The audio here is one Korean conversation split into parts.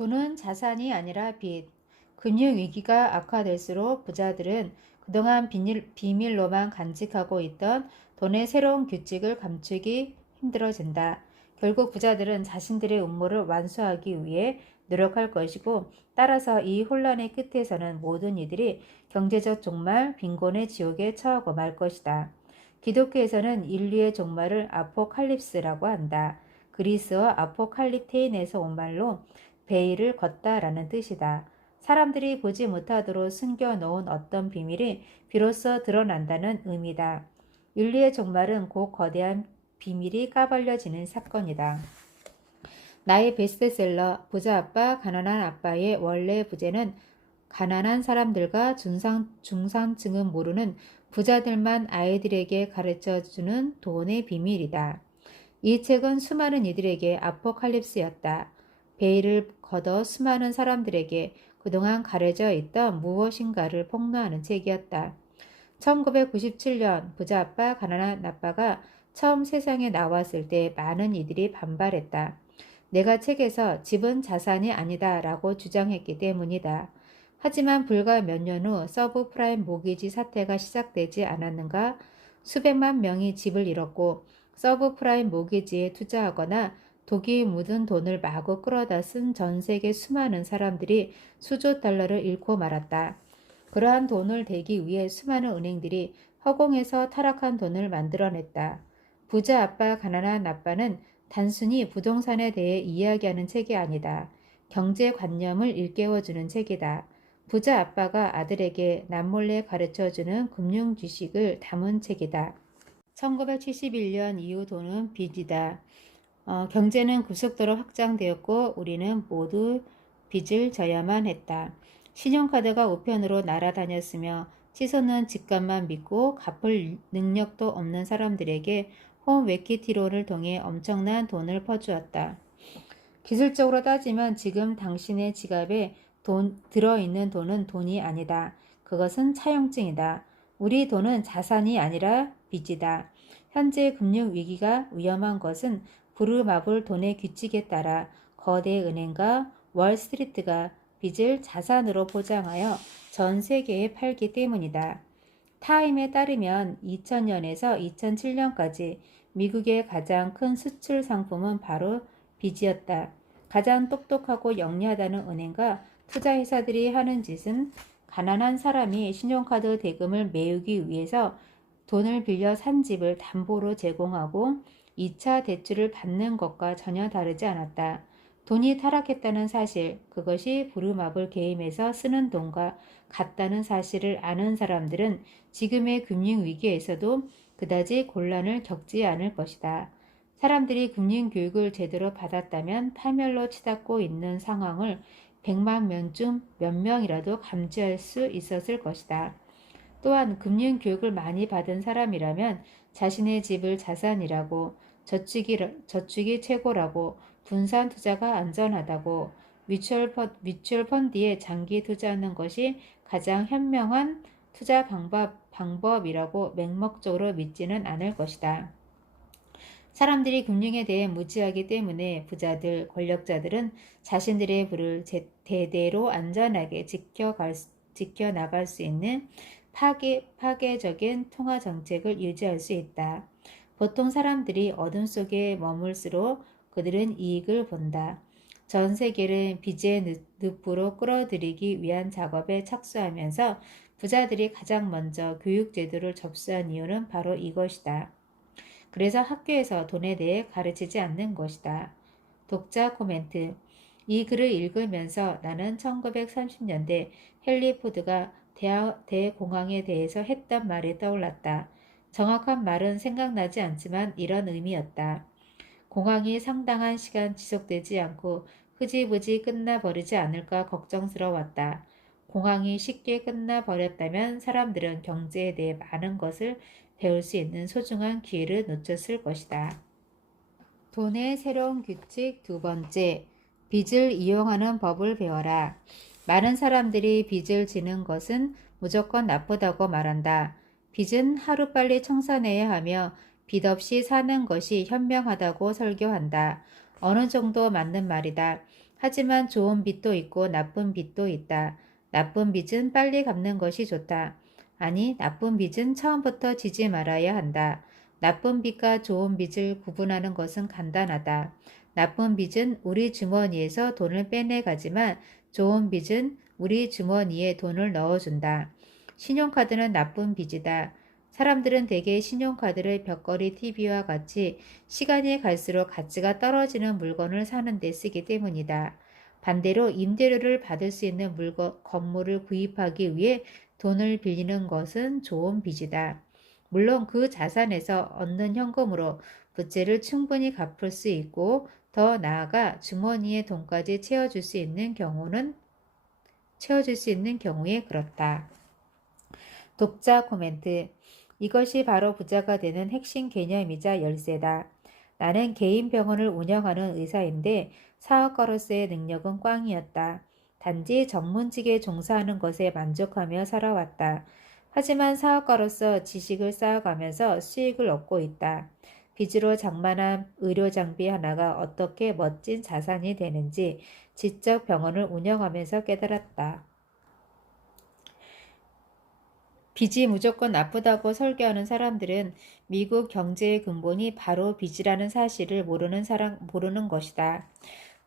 돈은 자산이 아니라 빚. 금융위기가 악화될수록 부자들은 그동안 비밀로만 간직하고 있던 돈의 새로운 규칙을 감추기 힘들어진다. 결국 부자들은 자신들의 음모를 완수하기 위해 노력할 것이고, 따라서 이 혼란의 끝에서는 모든 이들이 경제적 종말, 빈곤의 지옥에 처하고 말 것이다. 기독교에서는 인류의 종말을 아포칼립스라고 한다. 그리스어 아포칼립테인에서 온 말로 베일을 걷다라는 뜻이다. 사람들이 보지 못하도록 숨겨놓은 어떤 비밀이 비로소 드러난다는 의미다. 인류의 종말은 곧 거대한 비밀이 까발려지는 사건이다. 나의 베스트셀러 부자 아빠 가난한 아빠의 원래 부제는 가난한 사람들과 중산층은 모르는 부자들만 아이들에게 가르쳐주는 돈의 비밀이다. 이 책은 수많은 이들에게 아포칼립스였다. 베일을 걷어 수많은 사람들에게 그동안 가려져 있던 무엇인가를 폭로하는 책이었다. 1997년 부자 아빠 가난한 아빠가 처음 세상에 나왔을 때 많은 이들이 반발했다. 내가 책에서 집은 자산이 아니다 라고 주장했기 때문이다. 하지만 불과 몇 년 후 서브프라임 모기지 사태가 시작되지 않았는가? 수백만 명이 집을 잃었고 서브프라임 모기지에 투자하거나 독이 묻은 돈을 마구 끌어다 쓴 전 세계 수많은 사람들이 수조 달러를 잃고 말았다. 그러한 돈을 대기 위해 수많은 은행들이 허공에서 타락한 돈을 만들어냈다. 부자 아빠 가난한 아빠는 단순히 부동산에 대해 이야기하는 책이 아니다. 경제관념을 일깨워주는 책이다. 부자 아빠가 아들에게 남몰래 가르쳐주는 금융 지식을 담은 책이다. 1971년 이후 돈은 빚이다. 경제는 급속도로 확장되었고 우리는 모두 빚을 져야만 했다. 신용카드가 우편으로 날아다녔으며 치솟는 집값만 믿고 갚을 능력도 없는 사람들에게 홈 웨키티론을 통해 엄청난 돈을 퍼주었다. 기술적으로 따지면 지금 당신의 지갑에 들어있는 돈은 돈이 아니다. 그것은 차용증이다. 우리 돈은 자산이 아니라 빚이다. 현재 금융위기가 위험한 것은 부르마블 돈의 규칙에 따라 거대 은행과 월스트리트가 빚을 자산으로 포장하여 전 세계에 팔기 때문이다. 타임에 따르면 2000년에서 2007년까지 미국의 가장 큰 수출 상품은 바로 빚이었다. 가장 똑똑하고 영리하다는 은행과 투자회사들이 하는 짓은 가난한 사람이 신용카드 대금을 메우기 위해서 돈을 빌려 산 집을 담보로 제공하고 2차 대출을 받는 것과 전혀 다르지 않았다. 돈이 타락했다는 사실, 그것이 부르마블 게임에서 쓰는 돈과 같다는 사실을 아는 사람들은 지금의 금융위기에서도 그다지 곤란을 겪지 않을 것이다. 사람들이 금융교육을 제대로 받았다면 파멸로 치닫고 있는 상황을 100만 명 중 몇 명이라도 감지할 수 있었을 것이다. 또한 금융교육을 많이 받은 사람이라면 자신의 집을 자산이라고, 저축이 최고라고, 분산 투자가 안전하다고, 뮤추얼 펀드에 장기 투자하는 것이 가장 현명한 투자 방법이라고 맹목적으로 믿지는 않을 것이다. 사람들이 금융에 대해 무지하기 때문에 부자들, 권력자들은 자신들의 부를 대대로 안전하게 지켜나갈 수 있는 파괴적인 통화 정책을 유지할 수 있다. 보통 사람들이 어둠 속에 머물수록 그들은 이익을 본다. 전 세계를 빚의 늪으로 끌어들이기 위한 작업에 착수하면서 부자들이 가장 먼저 교육 제도를 접수한 이유는 바로 이것이다. 그래서 학교에서 돈에 대해 가르치지 않는 것이다. 독자 코멘트. 이 글을 읽으면서 나는 1930년대 헨리 포드가 대공황에 대해서 했던 말이 떠올랐다. 정확한 말은 생각나지 않지만 이런 의미였다. 공황이 상당한 시간 지속되지 않고 흐지부지 끝나버리지 않을까 걱정스러웠다. 공황이 쉽게 끝나버렸다면 사람들은 경제에 대해 많은 것을 배울 수 있는 소중한 기회를 놓쳤을 것이다. 돈의 새로운 규칙 두 번째, 빚을 이용하는 법을 배워라. 많은 사람들이 빚을 지는 것은 무조건 나쁘다고 말한다. 빚은 하루빨리 청산해야 하며 빚 없이 사는 것이 현명하다고 설교한다. 어느 정도 맞는 말이다. 하지만 좋은 빚도 있고 나쁜 빚도 있다. 나쁜 빚은 빨리 갚는 것이 좋다. 아니, 나쁜 빚은 처음부터 지지 말아야 한다. 나쁜 빚과 좋은 빚을 구분하는 것은 간단하다. 나쁜 빚은 우리 주머니에서 돈을 빼내가지만 좋은 빚은 우리 주머니에 돈을 넣어준다. 신용카드는 나쁜 빚이다. 사람들은 대개 신용카드를 벽걸이 TV와 같이 시간이 갈수록 가치가 떨어지는 물건을 사는 데 쓰기 때문이다. 반대로 임대료를 받을 수 있는 건물을 구입하기 위해 돈을 빌리는 것은 좋은 빚이다. 물론 그 자산에서 얻는 현금으로 부채를 충분히 갚을 수 있고 더 나아가 주머니에 돈까지 채워줄 수 있는 경우에 그렇다. 독자 코멘트. 이것이 바로 부자가 되는 핵심 개념이자 열쇠다. 나는 개인 병원을 운영하는 의사인데 사업가로서의 능력은 꽝이었다. 단지 전문직에 종사하는 것에 만족하며 살아왔다. 하지만 사업가로서 지식을 쌓아가면서 수익을 얻고 있다. 빚으로 장만한 의료 장비 하나가 어떻게 멋진 자산이 되는지 지적 병원을 운영하면서 깨달았다. 빚이 무조건 나쁘다고 설교하는 사람들은 미국 경제의 근본이 바로 빚이라는 사실을 모르는 것이다.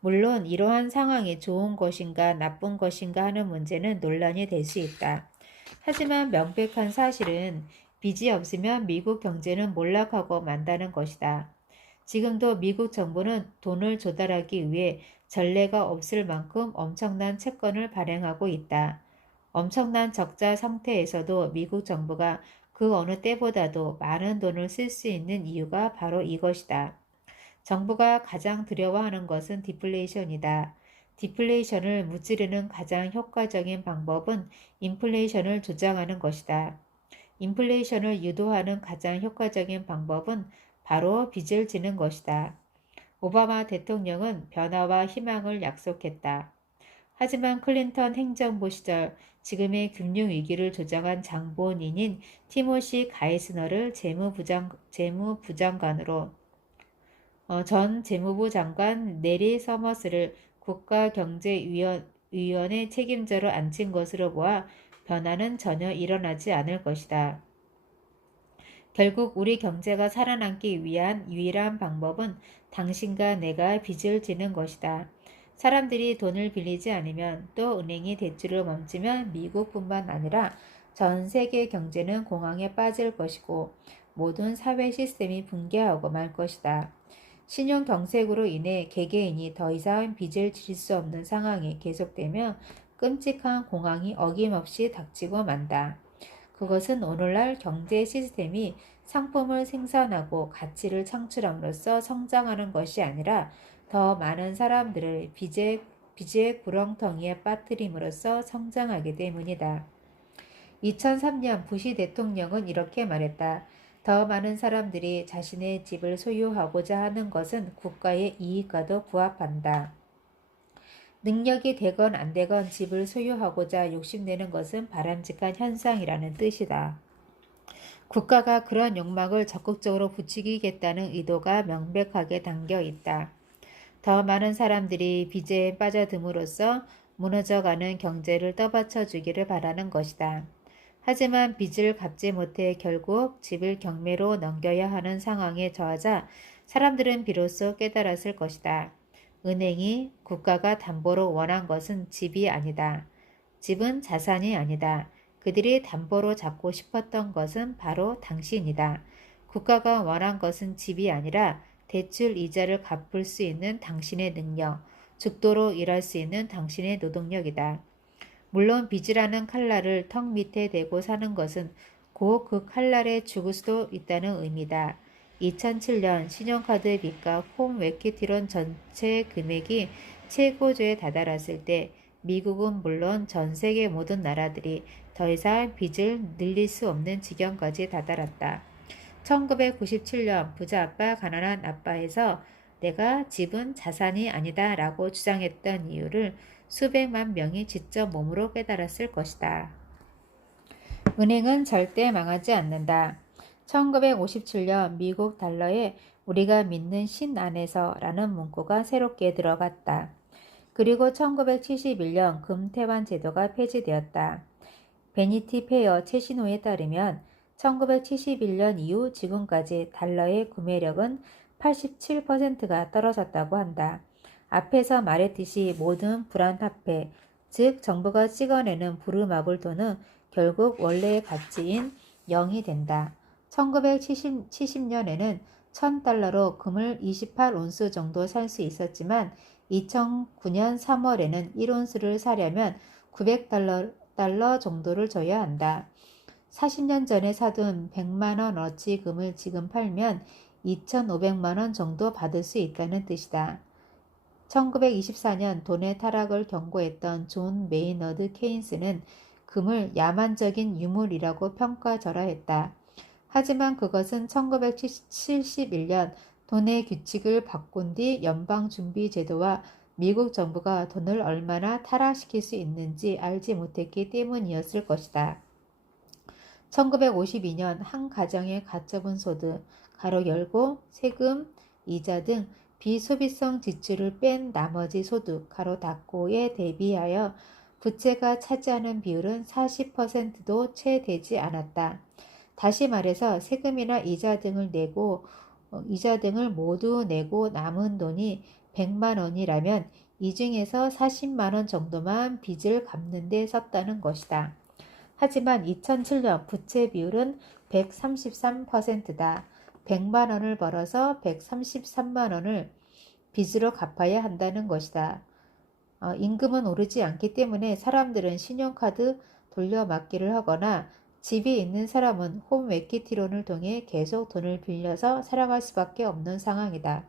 물론 이러한 상황이 좋은 것인가 나쁜 것인가 하는 문제는 논란이 될 수 있다. 하지만 명백한 사실은 빚이 없으면 미국 경제는 몰락하고 만다는 것이다. 지금도 미국 정부는 돈을 조달하기 위해 전례가 없을 만큼 엄청난 채권을 발행하고 있다. 엄청난 적자 상태에서도 미국 정부가 그 어느 때보다도 많은 돈을 쓸 수 있는 이유가 바로 이것이다. 정부가 가장 두려워하는 것은 디플레이션이다. 디플레이션을 무찌르는 가장 효과적인 방법은 인플레이션을 조장하는 것이다. 인플레이션을 유도하는 가장 효과적인 방법은 바로 빚을 지는 것이다. 오바마 대통령은 변화와 희망을 약속했다. 하지만 클린턴 행정부 시절 지금의 금융위기를 조장한 장본인인 티모시 가이스너를 재무부장관으로 전 재무부 장관 내리 서머스를 국가경제위원회 책임자로 앉힌 것으로 보아 변화는 전혀 일어나지 않을 것이다. 결국 우리 경제가 살아남기 위한 유일한 방법은 당신과 내가 빚을 지는 것이다. 사람들이 돈을 빌리지 않으면 또 은행이 대출을 멈추면 미국뿐만 아니라 전 세계 경제는 공황에 빠질 것이고 모든 사회 시스템이 붕괴하고 말 것이다. 신용 경색으로 인해 개개인이 더 이상 빚을 질 수 없는 상황이 계속되며 끔찍한 공황이 어김없이 닥치고 만다. 그것은 오늘날 경제 시스템이 상품을 생산하고 가치를 창출함으로써 성장하는 것이 아니라 더 많은 사람들을 빚의 구렁텅이에 빠뜨림으로써 성장하기 때문이다. 2003년 부시 대통령은 이렇게 말했다. 더 많은 사람들이 자신의 집을 소유하고자 하는 것은 국가의 이익과도 부합한다. 능력이 되건 안 되건 집을 소유하고자 욕심내는 것은 바람직한 현상이라는 뜻이다. 국가가 그런 욕망을 적극적으로 부추기겠다는 의도가 명백하게 담겨 있다. 더 많은 사람들이 빚에 빠져듦으로써 무너져가는 경제를 떠받쳐 주기를 바라는 것이다. 하지만 빚을 갚지 못해 결국 집을 경매로 넘겨야 하는 상황에 처하자 사람들은 비로소 깨달았을 것이다. 은행이 국가가 담보로 원한 것은 집이 아니다. 집은 자산이 아니다. 그들이 담보로 잡고 싶었던 것은 바로 당신이다. 국가가 원한 것은 집이 아니라 대출 이자를 갚을 수 있는 당신의 능력, 죽도록 일할 수 있는 당신의 노동력이다. 물론 빚이라는 칼날을 턱 밑에 대고 사는 것은 곧 그 칼날에 죽을 수도 있다는 의미다. 2007년 신용카드 빚과 홈 웨키티론 전체 금액이 최고조에 다다랐을 때 미국은 물론 전 세계 모든 나라들이 더 이상 빚을 늘릴 수 없는 지경까지 다다랐다. 1997년 부자 아빠 가난한 아빠에서 내가 집은 자산이 아니다 라고 주장했던 이유를 수백만 명이 직접 몸으로 깨달았을 것이다. 은행은 절대 망하지 않는다. 1957년 미국 달러에 우리가 믿는 신 안에서 라는 문구가 새롭게 들어갔다. 그리고 1971년 금태환 제도가 폐지되었다. 베니티 페어 최신호에 따르면 1971년 이후 지금까지 달러의 구매력은 87%가 떨어졌다고 한다. 앞에서 말했듯이 모든 불안화폐, 즉 정부가 찍어내는 부르마블 돈은 결국 원래의 가치인 0이 된다. 1970년에는 1000달러로 금을 28온스 정도 살 수 있었지만 2009년 3월에는 1온스를 사려면 900달러 정도를 줘야 한다. 40년 전에 사둔 100만원어치 금을 지금 팔면 2,500만원 정도 받을 수 있다는 뜻이다. 1924년 돈의 타락을 경고했던 존 메이너드 케인스는 금을 야만적인 유물이라고 평가절하했다. 하지만 그것은 1971년 돈의 규칙을 바꾼 뒤 연방준비제도와 미국 정부가 돈을 얼마나 타락시킬 수 있는지 알지 못했기 때문이었을 것이다. 1952년 한 가정의 가처분 소득, 가로 열고 세금, 이자 등 비소비성 지출을 뺀 나머지 소득, 가로 닫고에 대비하여 부채가 차지하는 비율은 40%도 채 되지 않았다. 다시 말해서 세금이나 이자 등을 모두 내고 남은 돈이 100만 원이라면 이 중에서 40만 원 정도만 빚을 갚는 데 썼다는 것이다. 하지만 2007년 부채 비율은 133%다. 100만 원을 벌어서 133만 원을 빚으로 갚아야 한다는 것이다. 임금은 오르지 않기 때문에 사람들은 신용카드 돌려막기를 하거나 집이 있는 사람은 홈에퀴티론을 통해 계속 돈을 빌려서 살아갈 수밖에 없는 상황이다.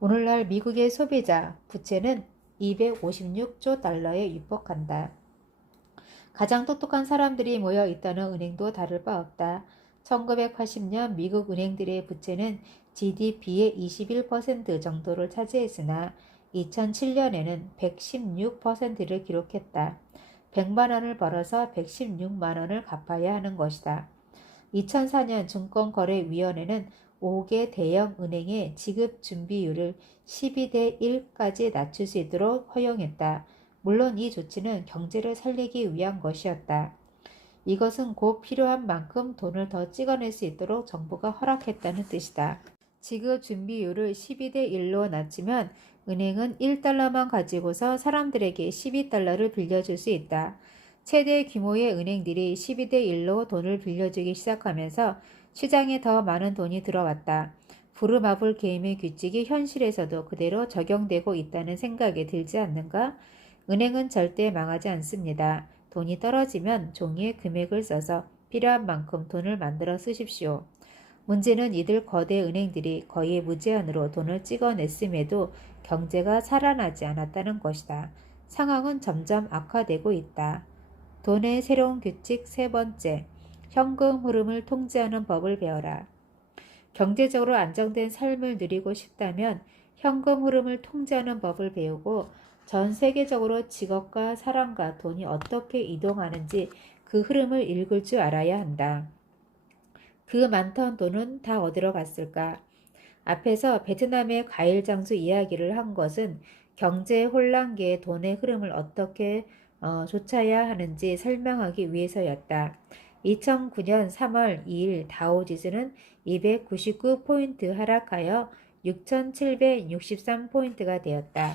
오늘날 미국의 소비자 부채는 256조 달러에 육박한다. 가장 똑똑한 사람들이 모여 있다는 은행도 다를 바 없다. 1980년 미국 은행들의 부채는 GDP의 21% 정도를 차지했으나 2007년에는 116%를 기록했다. 100만 원을 벌어서 116만 원을 갚아야 하는 것이다. 2004년 증권거래위원회는 5개 대형 은행의 지급 준비율을 12대 1까지 낮출 수 있도록 허용했다. 물론 이 조치는 경제를 살리기 위한 것이었다. 이것은 곧 필요한 만큼 돈을 더 찍어낼 수 있도록 정부가 허락했다는 뜻이다. 지급 준비율을 12대 1로 낮추면 은행은 1달러만 가지고서 사람들에게 12달러를 빌려줄 수 있다. 최대 규모의 은행들이 12대 1로 돈을 빌려주기 시작하면서 시장에 더 많은 돈이 들어왔다. 부르마블 게임의 규칙이 현실에서도 그대로 적용되고 있다는 생각이 들지 않는가? 은행은 절대 망하지 않습니다. 돈이 떨어지면 종이에 금액을 써서 필요한 만큼 돈을 만들어 쓰십시오. 문제는 이들 거대 은행들이 거의 무제한으로 돈을 찍어냈음에도 경제가 살아나지 않았다는 것이다. 상황은 점점 악화되고 있다. 돈의 새로운 규칙 세 번째, 현금 흐름을 통제하는 법을 배워라. 경제적으로 안정된 삶을 누리고 싶다면 현금 흐름을 통제하는 법을 배우고 전 세계적으로 직업과 사람과 돈이 어떻게 이동하는지 그 흐름을 읽을 줄 알아야 한다. 그 많던 돈은 다 어디로 갔을까? 앞에서 베트남의 과일 장수 이야기를 한 것은 경제 혼란기에 돈의 흐름을 어떻게 쫓아야 하는지 설명하기 위해서였다. 2009년 3월 2일 다우지수는 299포인트 하락하여 6,763포인트가 되었다.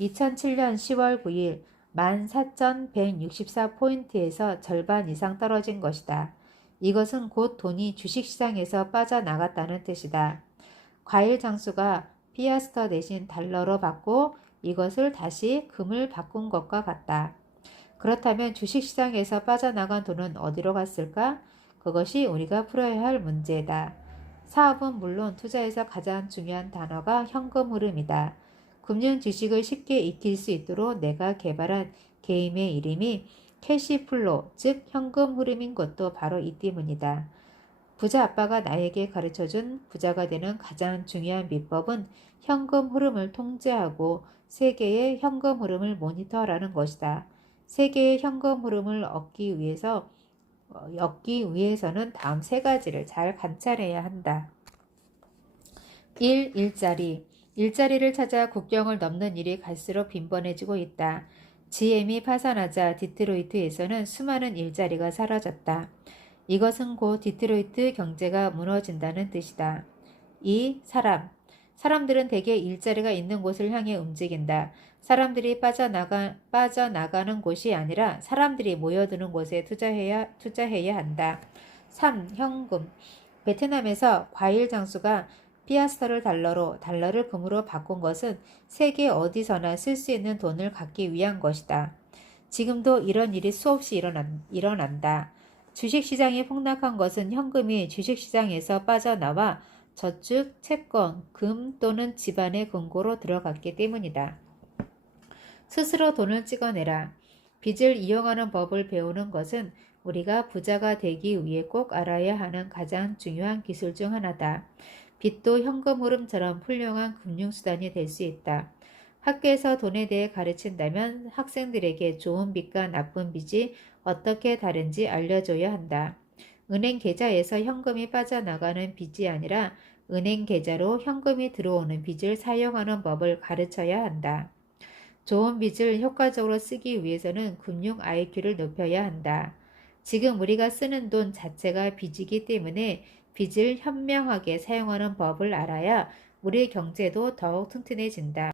2007년 10월 9일 14,164포인트에서 절반 이상 떨어진 것이다. 이것은 곧 돈이 주식시장에서 빠져나갔다는 뜻이다. 과일 장수가 피아스터 대신 달러로 받고 이것을 다시 금을 바꾼 것과 같다. 그렇다면 주식시장에서 빠져나간 돈은 어디로 갔을까? 그것이 우리가 풀어야 할 문제다. 사업은 물론 투자에서 가장 중요한 단어가 현금 흐름이다. 금융 지식을 쉽게 익힐 수 있도록 내가 개발한 게임의 이름이 캐시플로, 즉 현금 흐름인 것도 바로 이 때문이다. 부자 아빠가 나에게 가르쳐준 부자가 되는 가장 중요한 비법은 현금 흐름을 통제하고 세계의 현금 흐름을 모니터하라는 것이다. 세계의 현금 흐름을 얻기 위해서는 다음 세 가지를 잘 관찰해야 한다. 1. 일자리. 일자리를 찾아 국경을 넘는 일이 갈수록 빈번해지고 있다. GM이 파산하자 디트로이트에서는 수많은 일자리가 사라졌다. 이것은 곧 디트로이트 경제가 무너진다는 뜻이다. 2. 사람들은 대개 일자리가 있는 곳을 향해 움직인다. 사람들이 빠져나가는 곳이 아니라 사람들이 모여드는 곳에 투자해야 한다. 3. 현금. 베트남에서 과일 장수가 피아스터를 달러를 금으로 바꾼 것은 세계 어디서나 쓸 수 있는 돈을 갖기 위한 것이다. 지금도 이런 일이 수없이 일어난다. 주식시장이 폭락한 것은 현금이 주식시장에서 빠져나와 저축, 채권, 금 또는 집안의 금고로 들어갔기 때문이다. 스스로 돈을 찍어내라. 빚을 이용하는 법을 배우는 것은 우리가 부자가 되기 위해 꼭 알아야 하는 가장 중요한 기술 중 하나다. 빚도 현금 흐름처럼 훌륭한 금융수단이 될 수 있다. 학교에서 돈에 대해 가르친다면 학생들에게 좋은 빚과 나쁜 빚이 어떻게 다른지 알려줘야 한다. 은행 계좌에서 현금이 빠져나가는 빚이 아니라 은행 계좌로 현금이 들어오는 빚을 사용하는 법을 가르쳐야 한다. 좋은 빚을 효과적으로 쓰기 위해서는 금융 IQ를 높여야 한다. 지금 우리가 쓰는 돈 자체가 빚이기 때문에 빚을 현명하게 사용하는 법을 알아야 우리 경제도 더욱 튼튼해진다.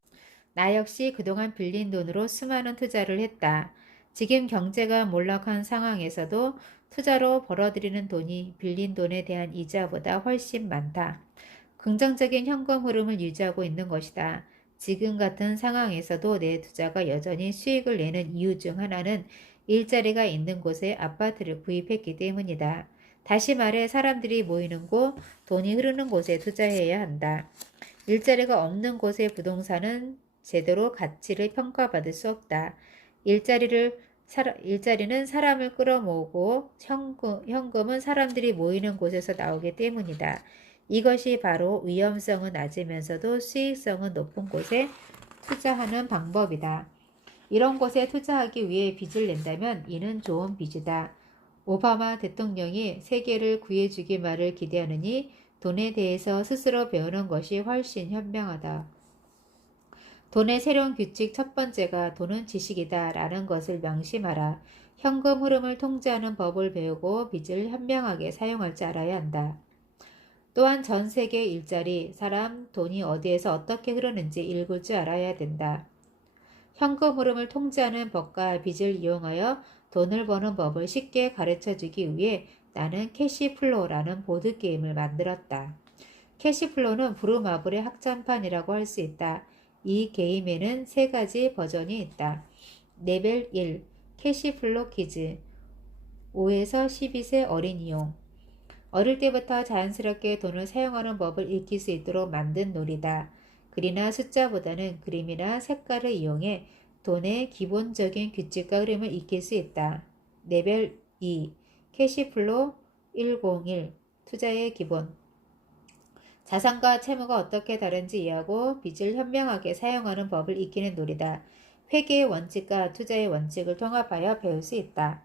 나 역시 그동안 빌린 돈으로 수많은 투자를 했다. 지금 경제가 몰락한 상황에서도 투자로 벌어들이는 돈이 빌린 돈에 대한 이자보다 훨씬 많다. 긍정적인 현금 흐름을 유지하고 있는 것이다. 지금 같은 상황에서도 내 투자가 여전히 수익을 내는 이유 중 하나는 일자리가 있는 곳에 아파트를 구입했기 때문이다. 다시 말해 사람들이 모이는 곳, 돈이 흐르는 곳에 투자해야 한다. 일자리가 없는 곳의 부동산은 제대로 가치를 평가받을 수 없다. 일자리는 사람을 끌어모으고 현금은 사람들이 모이는 곳에서 나오기 때문이다. 이것이 바로 위험성은 낮으면서도 수익성은 높은 곳에 투자하는 방법이다. 이런 곳에 투자하기 위해 빚을 낸다면 이는 좋은 빚이다. 오바마 대통령이 세계를 구해주기만을 기대하느니 돈에 대해서 스스로 배우는 것이 훨씬 현명하다. 돈의 새로운 규칙 첫 번째가 돈은 지식이다 라는 것을 명심하라. 현금 흐름을 통제하는 법을 배우고 빚을 현명하게 사용할 줄 알아야 한다. 또한 전 세계 일자리, 사람, 돈이 어디에서 어떻게 흐르는지 읽을 줄 알아야 된다. 현금 흐름을 통제하는 법과 빚을 이용하여 돈을 버는 법을 쉽게 가르쳐주기 위해 나는 캐시플로우라는 보드게임을 만들었다. 캐시플로우는 부루마블의 확장판이라고 할 수 있다. 이 게임에는 3가지 버전이 있다. 레벨 1, 캐시플로우 퀴즈, 5에서 12세 어린이용. 어릴 때부터 자연스럽게 돈을 사용하는 법을 익힐 수 있도록 만든 놀이다. 글이나 숫자보다는 그림이나 색깔을 이용해 돈의 기본적인 규칙과 흐름을 익힐 수 있다. 레벨 2, 캐시플로우 101, 투자의 기본. 자산과 채무가 어떻게 다른지 이해하고 빚을 현명하게 사용하는 법을 익히는 놀이다. 회계의 원칙과 투자의 원칙을 통합하여 배울 수 있다.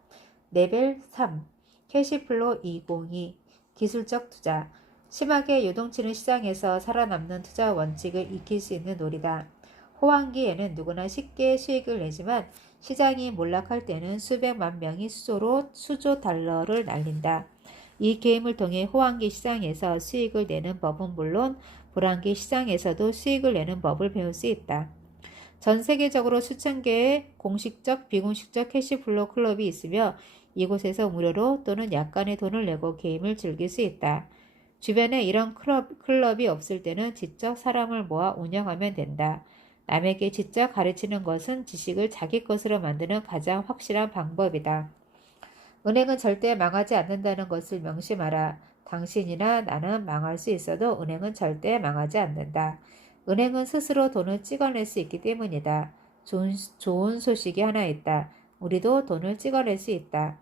레벨 3, 캐시플로우 202, 기술적 투자. 심하게 요동치는 시장에서 살아남는 투자 원칙을 익힐 수 있는 놀이다. 호황기에는 누구나 쉽게 수익을 내지만 시장이 몰락할 때는 수백만 명이 수조 달러를 날린다. 이 게임을 통해 호황기 시장에서 수익을 내는 법은 물론 불황기 시장에서도 수익을 내는 법을 배울 수 있다. 전 세계적으로 수천 개의 공식적, 비공식적 캐시플로우 클럽이 있으며 이곳에서 무료로 또는 약간의 돈을 내고 게임을 즐길 수 있다. 주변에 이런 클럽이 없을 때는 직접 사람을 모아 운영하면 된다. 남에게 직접 가르치는 것은 지식을 자기 것으로 만드는 가장 확실한 방법이다. 은행은 절대 망하지 않는다는 것을 명심하라. 당신이나 나는 망할 수 있어도 은행은 절대 망하지 않는다. 은행은 스스로 돈을 찍어낼 수 있기 때문이다. 좋은 소식이 하나 있다. 우리도 돈을 찍어낼 수 있다.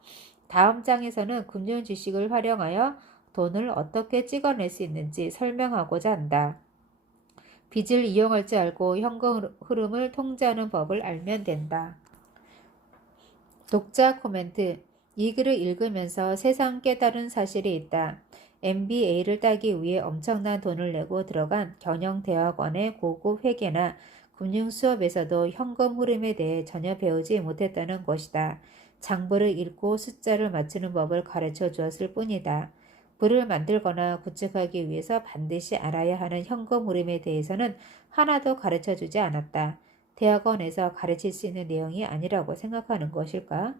다음 장에서는 금융 지식을 활용하여 돈을 어떻게 찍어낼 수 있는지 설명하고자 한다. 빚을 이용할 줄 알고 현금 흐름을 통제하는 법을 알면 된다. 독자 코멘트. 이 글을 읽으면서 새삼 깨달은 사실이 있다. MBA를 따기 위해 엄청난 돈을 내고 들어간 경영대학원의 고급 회계나 금융 수업에서도 현금 흐름에 대해 전혀 배우지 못했다는 것이다. 장부를 읽고 숫자를 맞추는 법을 가르쳐 주었을 뿐이다. 부를 만들거나 구축하기 위해서 반드시 알아야 하는 현금 흐름에 대해서는 하나도 가르쳐 주지 않았다. 대학원에서 가르칠 수 있는 내용이 아니라고 생각하는 것일까?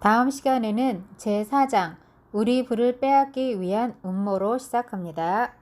다음 시간에는 제4장 우리 부를 빼앗기 위한 음모로 시작합니다.